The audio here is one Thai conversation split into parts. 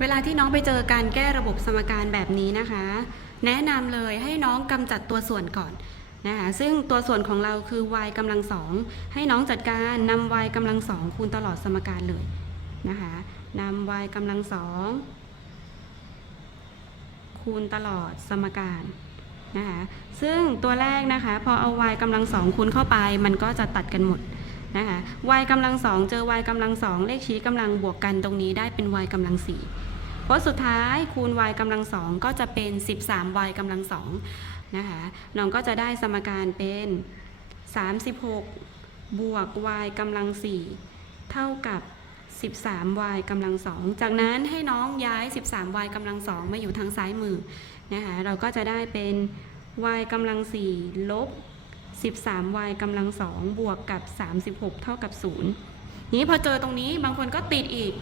เวลาที่น้องไปเจอการแก้ระบบสมการแบบนี้นะคะ แนะนำเลยให้น้องกำจัดตัวส่วนก่อนนะคะซึ่งตัวส่วนของเราคือ y กำลังสองให้น้องจัดการนำ y กำลังสองคูณตลอดสมการเลยนะคะนำ y กำลังสองคูณตลอดสมการนะคะซึ่งตัวแรกนะคะพอเอา y กำลังสองคูณเข้าไป มันก็จะตัดกันหมด นะคะ y กำลังสองเจอ y กำลังสองเลขชี้กำลังบวกกันตรงนี้ได้เป็น y กำลังสี่เพราะสุดท้ายคูณ y กำลังสองก็จะเป็น 13y กำลังสองนะคะน้องก็จะได้สมการเป็น 36 บวก y กำลังสี่เท่ากับ 13y กำลังสองจากนั้นให้น้องย้าย 13y กำลังสองมาอยู่ทางซ้ายมือนะคะเราก็จะได้เป็น y กำลังสี่ลบ 13y กำลังสองบวกกับ 36 เท่ากับ 0 นี้พอเจอตรงนี้บางคนก็ติดอีก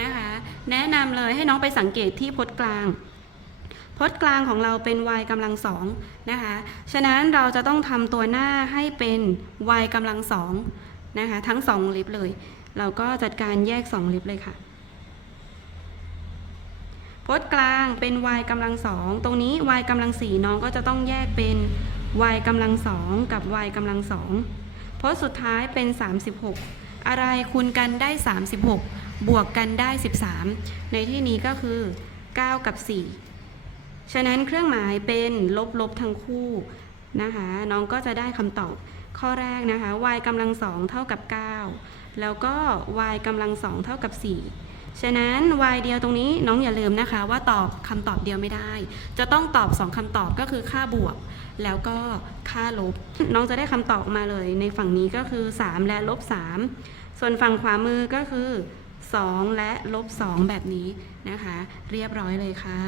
นะคะ แนะนำเลยให้น้องไปสังเกตที่พจน์กลาง พจน์กลางของเราเป็น y กำลังสองนะคะ ฉะนั้นเราจะต้องทำตัวหน้าให้เป็น y กำลังสองนะคะทั้งสองลิฟเลย เราก็จัดการแยกสองลิฟเลยค่ะพจน์กลางเป็น y กำลังสอง ตรงนี้ y กำลังสี่น้องก็จะต้องแยกเป็น y กำลังสองกับ y กำลังสองเพจน์สุดท้ายเป็น 36 อะไรคูณกันได้ 36 บวกกันได้ 13 ในที่นี้ก็คือ 9 กับ 4 ฉะนั้นเครื่องหมายเป็นลบลบทั้งคู่นะคะน้องก็จะได้คำตอบข้อแรกนะคะ y กำลังสองเท่ากับ 9 แล้วก็ y กำลังสองเท่ากับ 4 ฉะนั้น y เดียวตรงนี้น้องอย่าลืมนะคะ ว่าตอบคำตอบเดียวไม่ได้ จะต้องตอบ 2คำตอบก็คือค่าบวก แล้วก็ค่าลบ น้องจะได้คำตอบมาเลย ในฝั่งนี้ก็คือ 3 และลบ 3 ส่วนฝั่งขวามือก็คือ 2 และลบ 2 แบบนี้นะคะ เรียบร้อยเลยค่ะ